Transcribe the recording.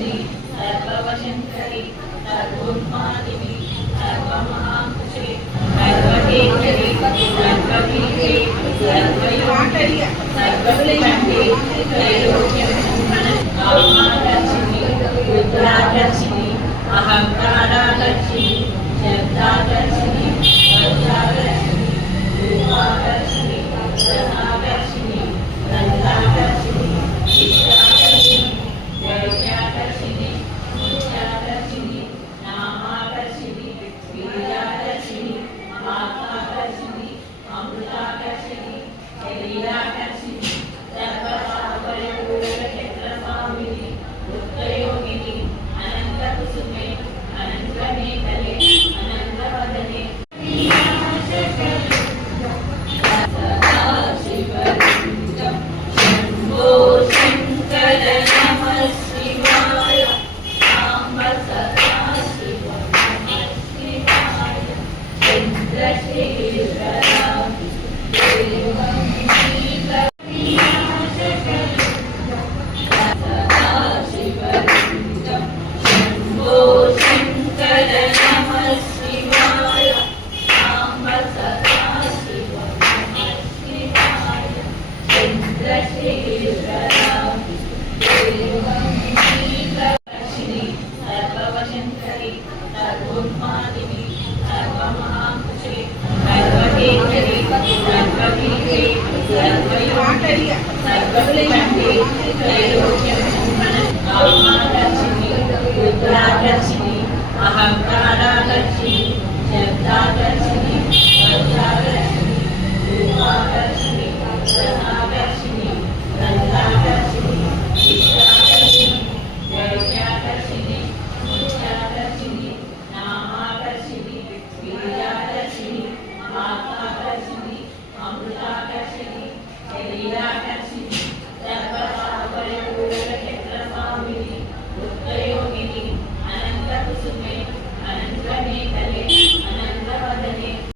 सर्वनाशनाशिनी सर्ववशङ्करि सर्वोन्मादिनि सर्वमहापुषे सर्वहेतरि सर्वभीते सर्वयोगरि सर्वविषण्डे त्रैलोक्यमोहनकामादर्शिनि रुद्रादर्शिनि अहङ्कारादर्शिनि शब्दादर्शिनि वज्रादर्शिनि रूपादर्शिनि रसादर्शिनि गन्धादर्शिनि शिष्टादर्शिनि दैत्यादर्शिनि मुख्यादर्शिनि नामादर्शिनि वीरादर्शिनि आत्मादर्शिनि अमृतादर्शिनि शरीरादर्शिनि सर्वसावयवक्षेत्रस्वामिनि उत्तरयोगिनि अनन्तकुसुमे अनन्तमेतले अनन्तवदने सदाशिवलिङ्गं शम्भो शङ्कर नमः शिवाय साम्ब सदाशिवं नमः शिवाय चन्द्रशेखरं देवं सदाशिवलिङ्गं शम्भो शङ्कर नमः शिवाय साम्ब सदाशिवं नमः शिवाय चन्द्रशेखरं देवं दक्षिणि सर्ववशङ्करि सर्वोन्मादिनि सर्वमहापुषे सर्वहेतरि सर्वभीते सर्वयोगरि सर्वविषण्डे त्रैलोक्यमोहनकामादर्शिनि रुद्रादर्शिनि अहङ्कारादर्शिनि शब्दादर्शिनि वज्रादर्शिनि रूपादर्शिनि रसादर्शिनि गन्धादर्शिनि शिष्टादर्शिनि दैत्यादर्शिनि मुख्यादर्शिनि नामादर्शिनि वीरादर्शिनि आत्मादर्शिनि अमृतादर्शिनि शरीरादर्शिनि सर्वसावयवक्षेत्रस्वामिनि उत्तरयोगिनि अनन्तकुसुमे अनन्तमेतले